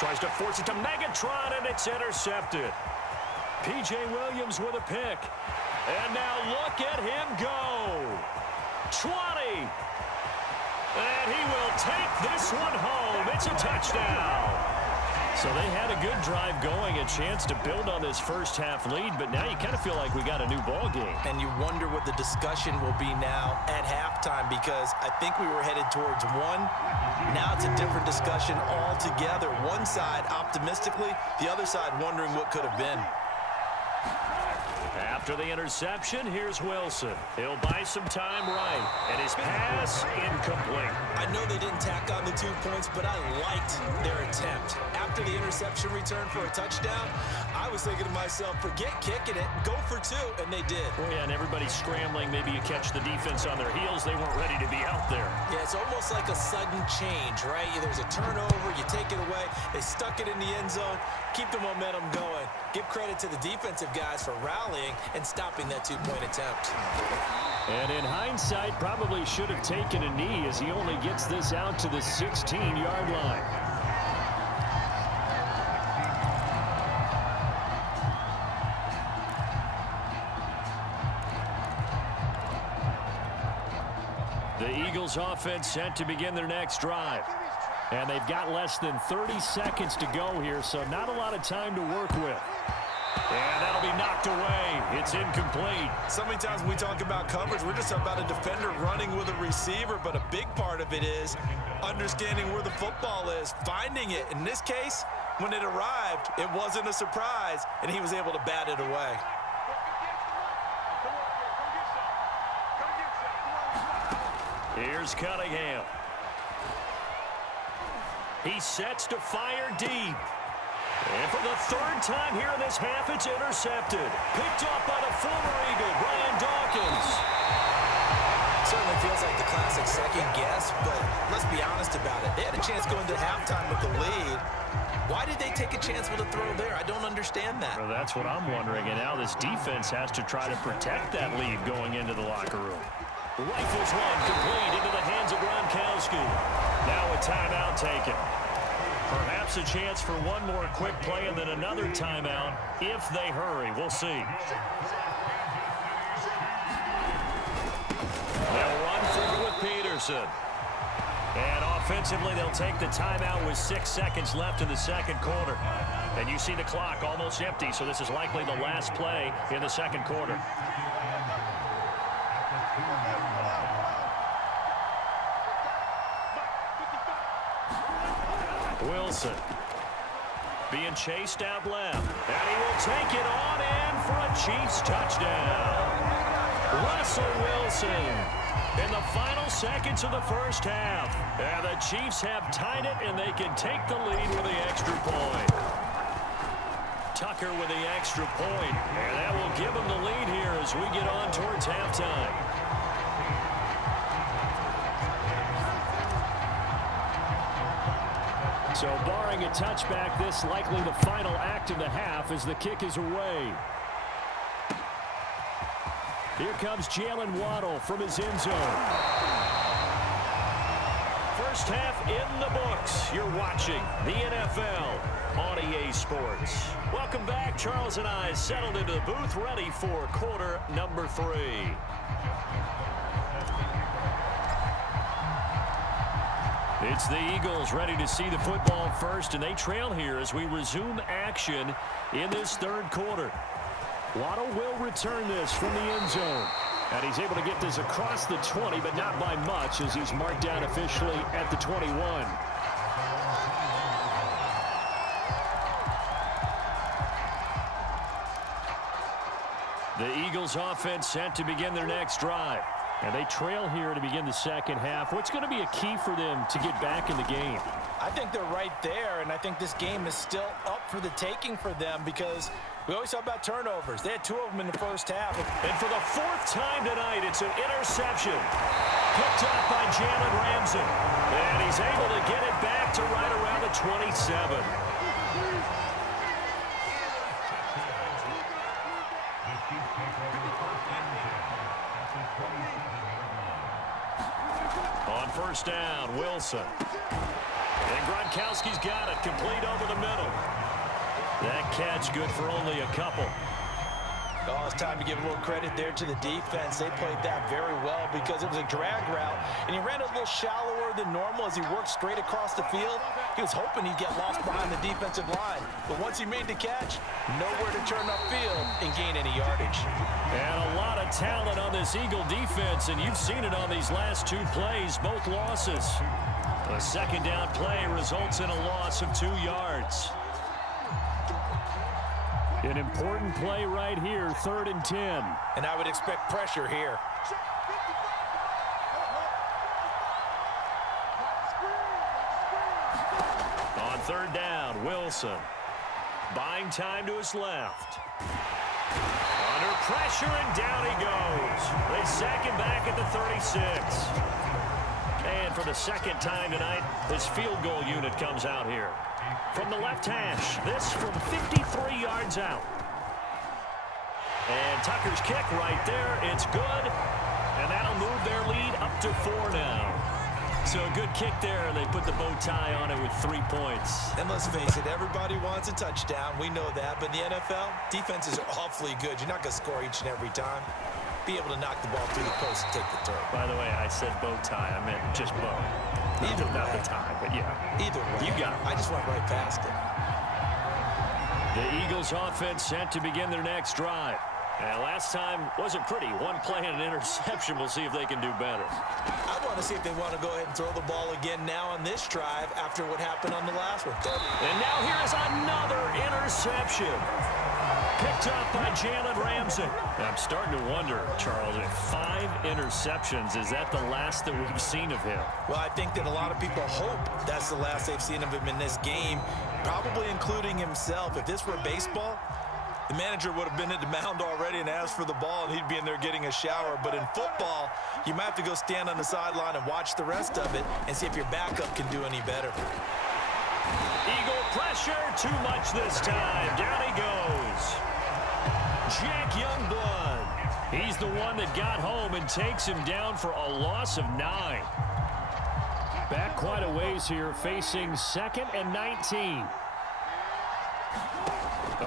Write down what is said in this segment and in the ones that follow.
Tries to force it to Megatron, and it's intercepted. P.J. Williams with a pick. And now look at him go. 20. And he will take this one home. It's a touchdown. So they had a good drive going, a chance to build on this first half lead, but now you kind of feel like we got a new ball game. And you wonder what the discussion will be now at halftime, because I think we were headed towards one. Now it's a different discussion altogether. One side optimistically, the other side wondering what could have been. After the interception, here's Wilson. He'll buy some time right, and his pass incomplete. I know they didn't tack on the 2 points, but I liked their attempt. After the interception return for a touchdown, I was thinking to myself, forget kicking it, go for 2, and they did. Oh, yeah, and everybody's scrambling. Maybe you catch the defense on their heels. They weren't ready to be out there. Yeah, it's almost like a sudden change, right? There's a turnover, you take it away, they stuck it in the end zone, keep the momentum going. Give credit to the defensive guys for rallying and stopping that 2-point attempt. And in hindsight, probably should have taken a knee as he only gets this out to the 16-yard line. The Eagles offense set to begin their next drive. And they've got less than 30 seconds to go here, so not a lot of time to work with. And that'll be knocked away. It's incomplete. So many times when we talk about coverage, we're just about a defender running with a receiver, but a big part of it is understanding where the football is, finding it. In this case, when it arrived, it wasn't a surprise, and he was able to bat it away. Here's Cunningham. He sets to fire deep. And for the third time here in this half, it's intercepted. Picked off by the former Eagle, Brian Dawkins. Certainly feels like the classic second guess, but let's be honest about it. They had a chance going to halftime with the lead. Why did they take a chance with a throw there? I don't understand that. Well, that's what I'm wondering, and now this defense has to try to protect that lead going into the locker room. Rifles one complete into the hands of Gronkowski. Now a timeout taken. Perhaps a chance for one more quick play and then another timeout if they hurry. We'll see. They'll run through with Peterson. And offensively, they'll take the timeout with 6 seconds left in the second quarter. And you see the clock almost empty, so this is likely the last play in the second quarter. Wilson being chased out left, and he will take it on in for a Chiefs touchdown. Russell Wilson in the final seconds of the first half, and the Chiefs have tied it, and they can take the lead with the extra point. Tucker with the extra point, and that will give them the lead here as we get on towards halftime. So barring a touchback, this likely the final act of the half as the kick is away. Here comes Jalen Waddle from his end zone. First half in the books. You're watching the NFL on EA Sports. Welcome back. Charles and I settled into the booth ready for quarter number 3. It's the Eagles ready to see the football first, and they trail here as we resume action in this third quarter. Waddle will return this from the end zone. And he's able to get this across the 20, but not by much as he's marked down officially at the 21. The Eagles offense set to begin their next drive. And they trail here to begin the second half. What's going to be a key for them to get back in the game? I think they're right there, and I think this game is still up for the taking for them because we always talk about turnovers. They had 2 of them in the first half. And for the 4th time tonight, it's an interception. Picked up by Jalen Ramsey. And he's able to get it back to right around the 27. On first down, Wilson. And Gronkowski's got it, complete over the middle. That catch good for only a couple. Oh, it's time to give a little credit there to the defense. They played that very well because it was a drag route, and he ran a little shallower than normal as he worked straight across the field. He was hoping he'd get lost behind the defensive line, but once he made the catch, nowhere to turn upfield and gain any yardage. And a lot of talent on this Eagle defense, and you've seen it on these last two plays, both losses. A second down play results in a loss of 2 yards. An important play right here, 3rd and 10. And I would expect pressure here. On 3rd down, Wilson. Buying time to his left. Under pressure, and down he goes. They sack him back at the 36. And for the second time tonight, this field goal unit comes out here. From the left hash, this from 53 yards out. And Tucker's kick right there, it's good. And that'll move their lead up to 4 now. So a good kick there, and they put the bow tie on it with 3 points. And let's face it, everybody wants a touchdown. We know that. But in the NFL, defenses are awfully good. You're not going to score each and every time. Be able to knock the ball through the post and take the turn. By the way, I said bow tie. I meant just bow. Either way. Not the tie, but yeah. Either way. You got it. I just went right past it. The Eagles offense set to begin their next drive. And last time wasn't pretty. 1 play and an interception. We'll see if they can do better. I want to see if they want to go ahead and throw the ball again now on this drive after what happened on the last one. And now here's another interception. Picked up by Jalen Ramsey. I'm starting to wonder, Charles, if 5 interceptions, is that the last that we've seen of him? Well, I think that a lot of people hope that's the last they've seen of him in this game, probably including himself. If this were baseball, the manager would have been at the mound already and asked for the ball, and he'd be in there getting a shower. But in football, you might have to go stand on the sideline and watch the rest of it and see if your backup can do any better. Eagle pressure, too much this time. Down he goes. Jack Youngblood. He's the one that got home and takes him down for a loss of 9. Back quite a ways here, facing 2nd and 19.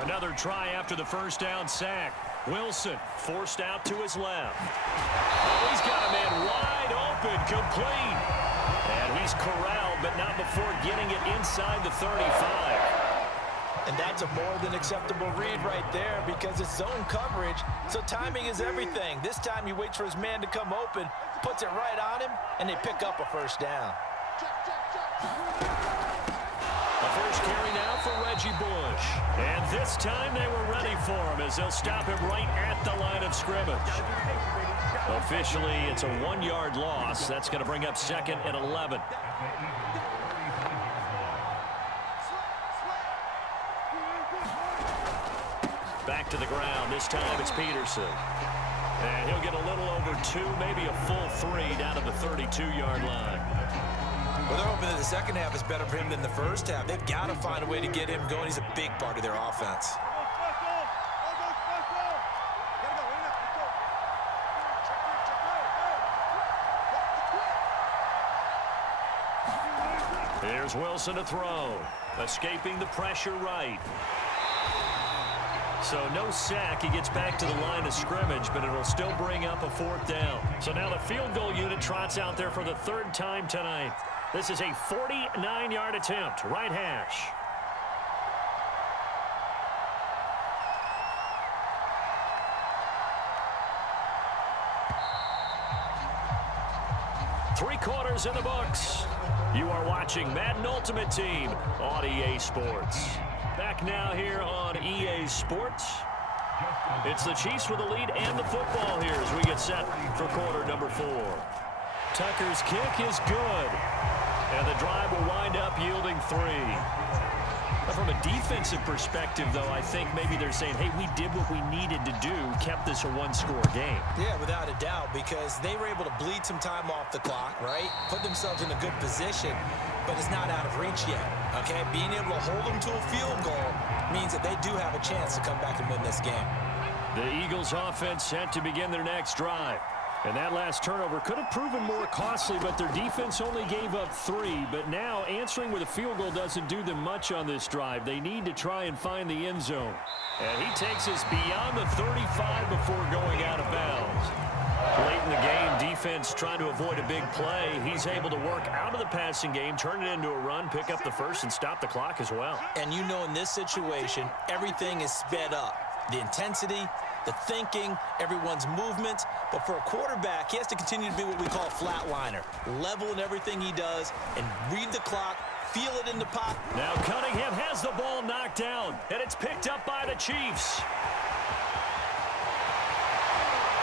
Another try after the first down sack. Wilson forced out to his left. Oh, he's got a man wide open, complete. And he's corralled, but not before getting it inside the 35. And that's a more than acceptable read right there because it's zone coverage, so timing is everything. This time he waits for his man to come open, puts it right on him, and they pick up a first down. The first carry now for Reggie Bush. And this time they were ready for him as they'll stop him right at the line of scrimmage. Officially, it's a 1-yard loss. That's going to bring up 2nd and 11. Back to the ground. This time it's Peterson. And he'll get a little over 2, maybe a full 3 down to the 32-yard line. Well, they're hoping that the second half is better for him than the first half. They've got to find a way to get him going. He's a big part of their offense. Here's Wilson to throw. Escaping the pressure right. So no sack. He gets back to the line of scrimmage, but it'll still bring up a 4th down. So now the field goal unit trots out there for the 3rd time tonight. This is a 49-yard attempt, right hash. Three quarters in the books. You are watching Madden Ultimate Team on EA Sports. Back now here on EA Sports. It's the Chiefs with the lead and the football here as we get set for quarter number 4. Tucker's kick is good. And the drive will wind up yielding 3. But from a defensive perspective, though, I think maybe they're saying, hey, we did what we needed to do, kept this a 1-score game. Yeah, without a doubt, because they were able to bleed some time off the clock, right? Put themselves in a good position, but it's not out of reach yet, okay? Being able to hold them to a field goal means that they do have a chance to come back and win this game. The Eagles offense set to begin their next drive. And that last turnover could have proven more costly, but their defense only gave up 3. But now answering with a field goal doesn't do them much on this drive. They need to try and find the end zone. And he takes us beyond the 35 before going out of bounds. Late in the game, defense trying to avoid a big play. He's able to work out of the passing game, turn it into a run, pick up the first, and stop the clock as well. And you know in this situation, everything is sped up. The intensity, the thinking, everyone's movement. But for a quarterback, he has to continue to be what we call a flatliner. Level in everything he does and read the clock, feel it in the pocket. Now Cunningham has the ball knocked down, and it's picked up by the Chiefs.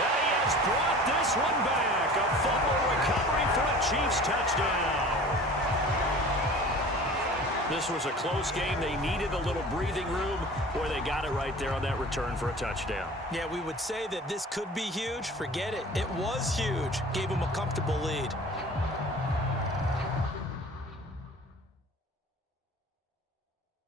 And he has brought this one back. A fumble recovery for a Chiefs touchdown. This was a close game. They needed a little breathing room. Boy, they got it right there on that return for a touchdown. Yeah, we would say that this could be huge. Forget it. It was huge. Gave him a comfortable lead.